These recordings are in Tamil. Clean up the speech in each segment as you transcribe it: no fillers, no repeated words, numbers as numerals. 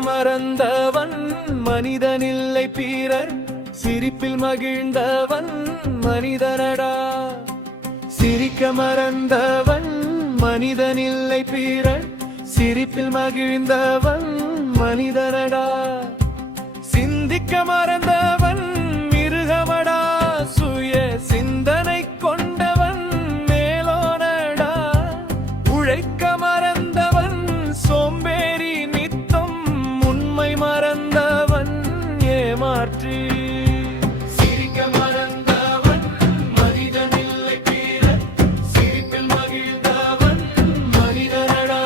மறந்தவன் மனிதனில்லை பிறர் சிரிப்பில் மகிழ்ந்தவன் மனிதனடா. சிரிக்க மறந்தவன் மனிதனில்லை பிறர் சிரிப்பில் மகிழ்ந்தவன் மனிதனடா. சிந்திக்க மறந்தவன் மிருகமடா. சுய சிந்தனை கொண்டவன் மேலோனடா. உழைக்க மறந்தவன் சோம்பேறி நித்தம் உண்மை மறந்தவன் ஏமாற்றி. சிரிக்க மறந்தவன் மனிதனில்லை பிறர் சிரிப்பில் மகிழ்ந்தவன் மனிதனடா.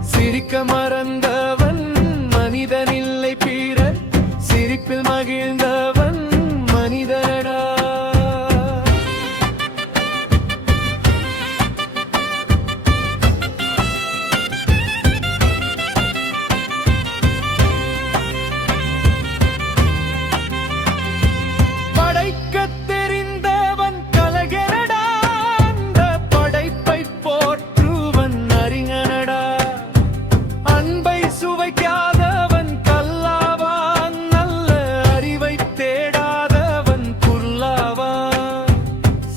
சிரிக்க மறந்தவன் மனிதனில்லை பிறர் சிரிப்பில் மகிழ்ந்தவன் மனிதனடா. படைக்கத் தெரிந்தவன் கலைஞனடா. அந்த படைப்பை போற்றுவன் அறிஞனடா. அன்பை சுவைக்காதவன் கல்லாவான். நல்ல அறிவை தேடாதவன் புல்லாவான்.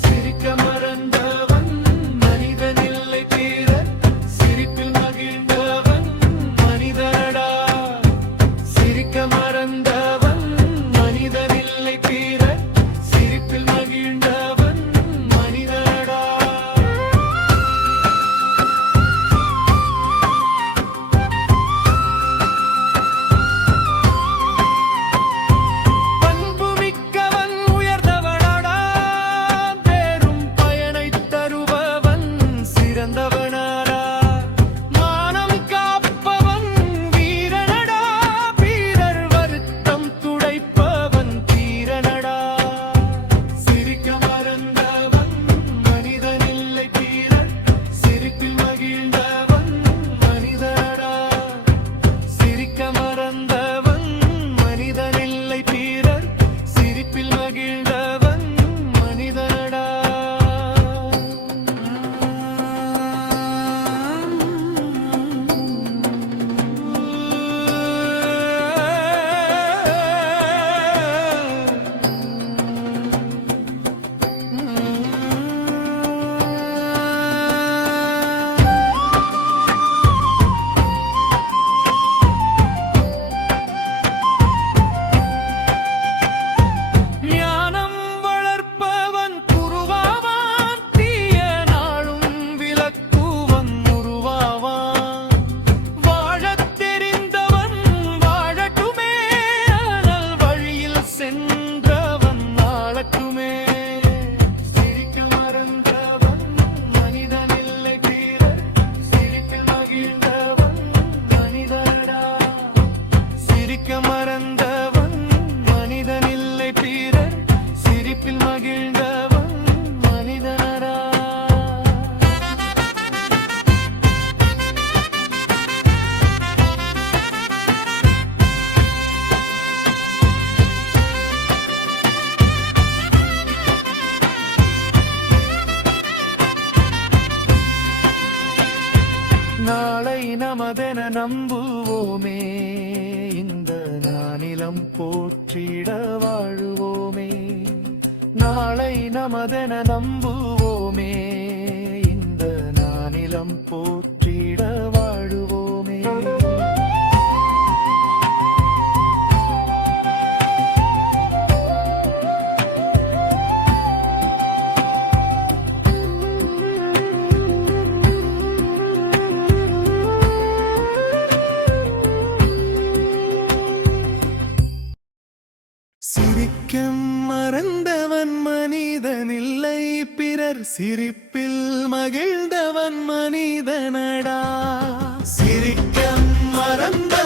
சிரிக்க மறந்தவன் மனிதனில்லை பிறர் சிரிப்பில் மகிழ்ந்தவன் மனிதனடா. சிரிக்க மறந்தவன் மனிதனில்லை பிறர் சிரிப்பில் மகிழ்ந்தவன் மனிதனடா. பண்புமிக்கவன் உயர்ந்தவனடா. பெரும் பயனைத் தருபவன் சிறந்தவனடா. மானம் காப்பவன் வீரனடா. வீரர் வருத்தம் துடைப்பவன் தீரனடா. சிரிக்க மறந்தவன் மனிதனில்லை பிறர் சிரிப்பில் மகிழ்ந்தவன் மனிதனடா. சிரிக்க மறந்தவன் மனிதனில்லை பிறர் சிரிப்பில் மகிழ்ந்தவன் மனிதனடா. ஞானம் வளர்ப்பவன் குருவாவான். தீய நாளும் விலக்குவன் உருவாவான். வாழத் தெரிந்தவன் வாழட்டுமே. அனல் வழியில் சென்றவன் ஆளட்டுமே. சிரிக்க மறந்தவன் மனிதனில்லை பிறர் சிரிப்பில் மகிழ்ந்தவன் மனிதனடா. சிரிக்க மறந்தவன் மனிதனில்லை பிறர் சிரிப்பில் மகிழ்ந்தவன் மனிதனடா. நாளை நமதென நம்புவோமே. இந்த நானிலம் போற்றிட வாழுவோமே. நாளை நமதென நம்புவோமே. இந்த நானிலம் போற்றிட வாழுவோமே. சிரிக்க மறந்தவன் மனிதனில்லை பிறர் சிரிப்பில் மகிழ்ந்தவன் மனிதனடா. சிரிக்க மறந்த